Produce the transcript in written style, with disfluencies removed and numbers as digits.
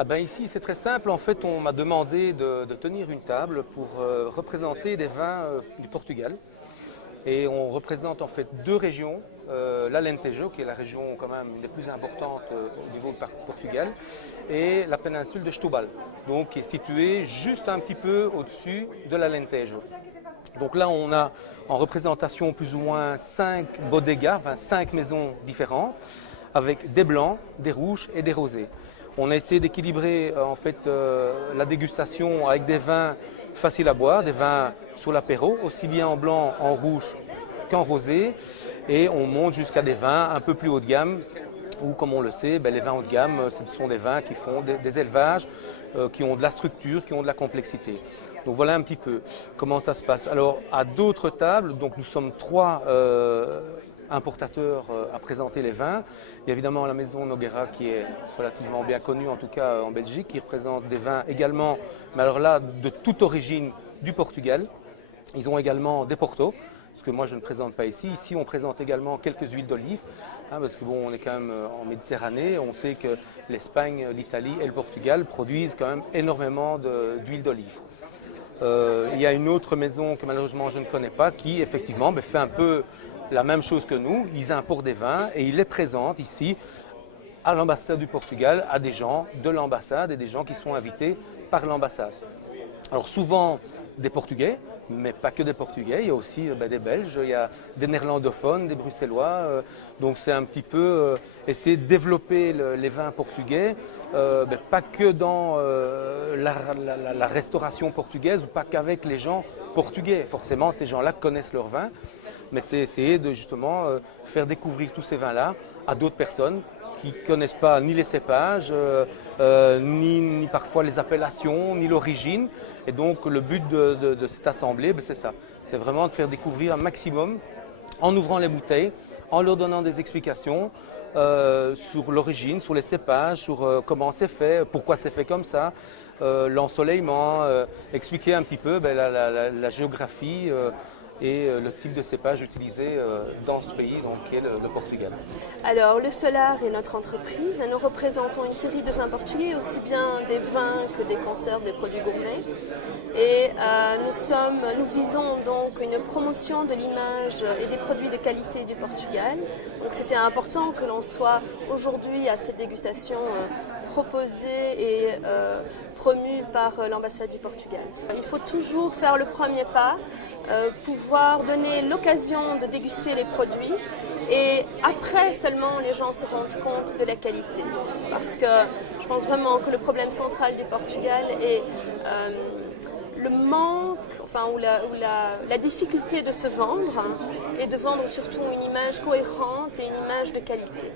Ah ben ici c'est très simple, en fait on m'a demandé de tenir une table pour représenter des vins du Portugal. Et on représente en fait deux régions, l'Alentejo qui est la région quand même une des plus importantes au niveau du Portugal, et la péninsule de Setúbal, donc qui est située juste un petit peu au-dessus de l'Alentejo. Donc là on a en représentation plus ou moins 5 bodegas, enfin 5 maisons différentes, avec des blancs, des rouges et des rosés. On a essayé d'équilibrer en fait la dégustation avec des vins faciles à boire, des vins sur l'apéro, aussi bien en blanc, en rouge qu'en rosé. Et on monte jusqu'à des vins un peu plus haut de gamme, où comme on le sait, les vins haut de gamme, ce sont des vins qui font des élevages, qui ont de la structure, qui ont de la complexité. Donc voilà un petit peu comment ça se passe. Alors à d'autres tables, donc nous sommes 3 importateurs à présenter les vins. Il y a évidemment la maison Nogueira qui est relativement bien connue, en tout cas en Belgique, qui représente des vins également, mais alors là, de toute origine du Portugal. Ils ont également des Portos, ce que moi je ne présente pas ici. Ici, on présente également quelques huiles d'olive, parce que bon, on est quand même en Méditerranée. On sait que l'Espagne, l'Italie et le Portugal produisent quand même énormément d'huile d'olive. Il y a une autre maison que malheureusement je ne connais pas qui effectivement fait un peu la même chose que nous. Ils importent des vins et ils les présentent ici à l'ambassade du Portugal, à des gens de l'ambassade et des gens qui sont invités par l'ambassade. Alors souvent des Portugais, mais pas que des Portugais, il y a aussi des Belges, il y a des néerlandophones, des Bruxellois. Donc c'est un petit peu essayer de développer les vins portugais, pas que dans la restauration portugaise ou pas qu'avec les gens portugais. Forcément, ces gens-là connaissent leurs vins, mais c'est essayer de justement faire découvrir tous ces vins-là à d'autres personnes qui ne connaissent pas ni les cépages, ni parfois les appellations, ni l'origine. Et donc le but de cette assemblée, c'est ça. C'est vraiment de faire découvrir un maximum en ouvrant les bouteilles, en leur donnant des explications sur l'origine, sur les cépages, sur comment c'est fait, pourquoi c'est fait comme ça, l'ensoleillement, expliquer un petit peu la géographie et le type de cépage utilisé dans ce pays, donc, qui est le Portugal. Alors, le Solar est notre entreprise. Nous représentons une série de vins portugais, aussi bien des vins que des conserves, des produits gourmets. Et nous visons donc une promotion de l'image et des produits de qualité du Portugal. Donc c'était important que l'on soit aujourd'hui à cette dégustation proposée et promue par l'ambassade du Portugal. Il faut toujours faire le premier pas, pouvoir donner l'occasion de déguster les produits et après seulement les gens se rendent compte de la qualité. Parce que je pense vraiment que le problème central du Portugal est le manque, ou la difficulté de se vendre et de vendre surtout une image cohérente et une image de qualité.